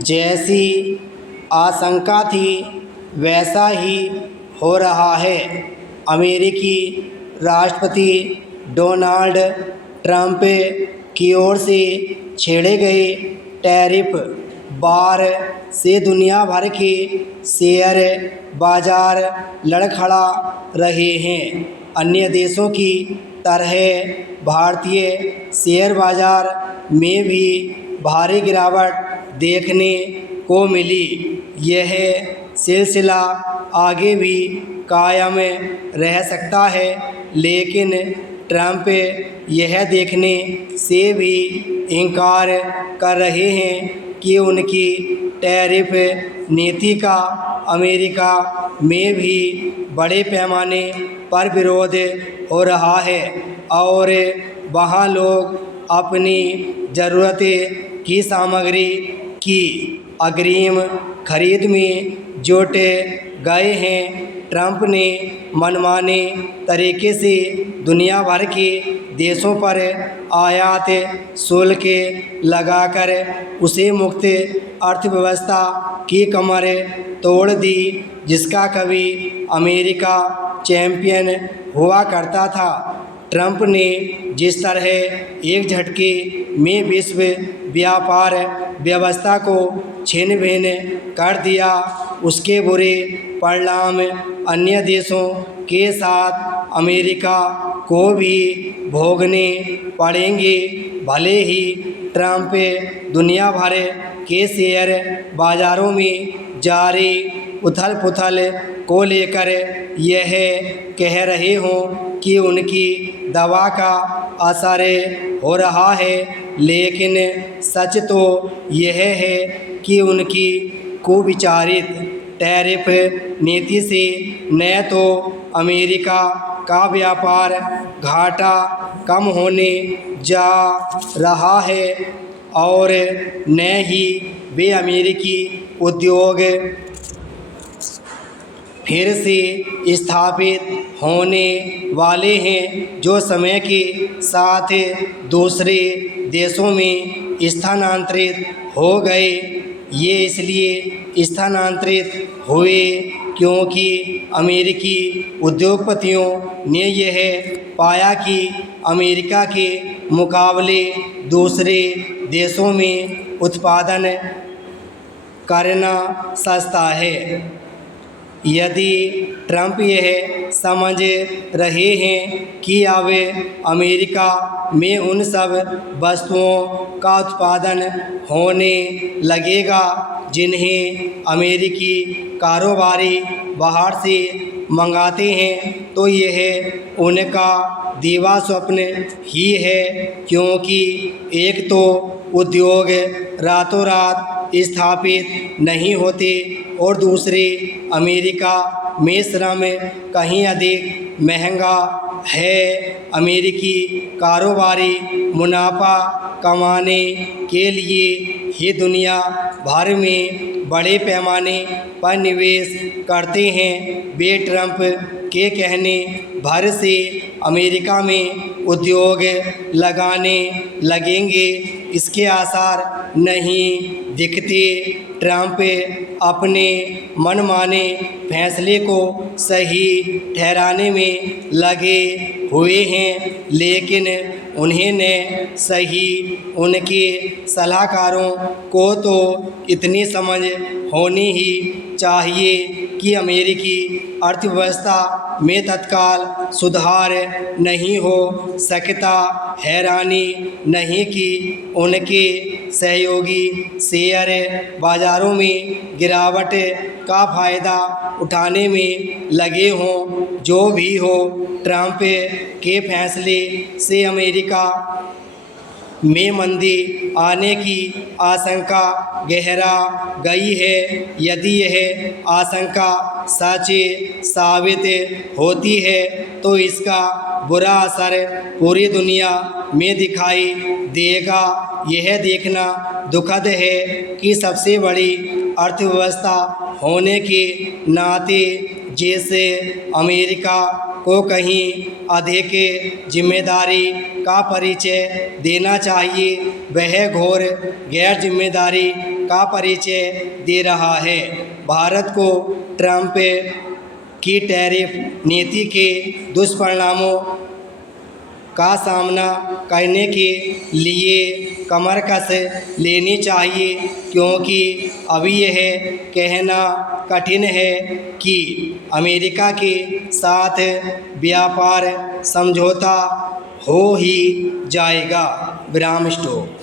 जैसी आशंका थी वैसा ही हो रहा है। अमेरिकी राष्ट्रपति डोनाल्ड ट्रंप की ओर से छेड़े गए टैरिफ बार से दुनिया भर के शेयर बाजार लड़खड़ा रहे हैं। अन्य देशों की तरह भारतीय शेयर बाजार में भी भारी गिरावट देखने को मिली। यह सिलसिला आगे भी कायम रह सकता है, लेकिन ट्रंप यह देखने से भी इनकार कर रहे हैं कि उनकी टैरिफ नीति का अमेरिका में भी बड़े पैमाने पर विरोध हो रहा है और वहाँ लोग अपनी ज़रूरत की सामग्री की अग्रिम खरीद में जुट गए हैं। ट्रंप ने मनमाने तरीके से दुनिया भर के देशों पर आयात शुल्क लगाकर उसे मुक्त अर्थव्यवस्था की कमर तोड़ दी, जिसका कभी अमेरिका चैंपियन हुआ करता था। ट्रंप ने जिस तरह एक झटके में विश्व व्यापार व्यवस्था को छिन्न भिन्न कर दिया, उसके बुरे परिणाम अन्य देशों के साथ अमेरिका को भी भोगने पड़ेंगे। भले ही ट्रंप दुनिया भर के शेयर बाजारों में जारी उथल पुथल को लेकर यह कह रहे हों कि उनकी दवा का असर हो रहा है, लेकिन सच तो यह है कि उनकी कुविचारित टैरिफ नीति से न तो अमेरिका का व्यापार घाटा कम होने जा रहा है और न ही वे अमेरिकी उद्योग फिर से स्थापित होने वाले हैं, जो समय के साथ दूसरे देशों में स्थानांतरित हो गए। ये इसलिए स्थानांतरित हुए क्योंकि अमेरिकी उद्योगपतियों ने यह पाया कि अमेरिका के मुकाबले दूसरे देशों में उत्पादन करना सस्ता है। यदि ट्रंप यह समझ रहे हैं कि अब अमेरिका में उन सब वस्तुओं का उत्पादन होने लगेगा जिन्हें अमेरिकी कारोबारी बाहर से मंगाते हैं, तो यह उनका दीवा स्वप्न ही है, क्योंकि एक तो उद्योग रातों रात स्थापित नहीं होते और दूसरे अमेरिका में श्रम कहीं अधिक महंगा है। अमेरिकी कारोबारी मुनाफा कमाने के लिए ही दुनिया भर में बड़े पैमाने पर निवेश करते हैं। वे ट्रंप के कहने भर से अमेरिका में उद्योग लगाने लगेंगे, इसके आसार नहीं दिखते। ट्रंप अपने मनमाने फैसले को सही ठहराने में लगे हुए हैं, लेकिन उन्हें न सही उनके सलाहकारों को तो इतनी समझ होनी ही चाहिए कि अमेरिकी अर्थव्यवस्था में तत्काल सुधार नहीं हो सकता। हैरानी नहीं कि उनके सहयोगी शेयर बाजारों में गिरावट का फ़ायदा उठाने में लगे हों। जो भी हो, ट्रंप के फैसले से अमेरिका में मंदी आने की आशंका गहरा गई है। यदि यह आशंका सच साबित होती है तो इसका बुरा असर पूरी दुनिया में दिखाई देगा। यह देखना दुखद है कि सबसे बड़ी अर्थव्यवस्था होने के नाते जैसे अमेरिका को कहीं अधिक जिम्मेदारी का परिचय देना चाहिए, वह घोर गैर जिम्मेदारी का परिचय दे रहा है। भारत को ट्रंप की टैरिफ नीति के दुष्परिणामों का सामना करने के लिए कमर कस लेनी चाहिए, क्योंकि अभी यह कहना कठिन है कि अमेरिका के साथ व्यापार समझौता हो ही जाएगा। विराम स्टॉप।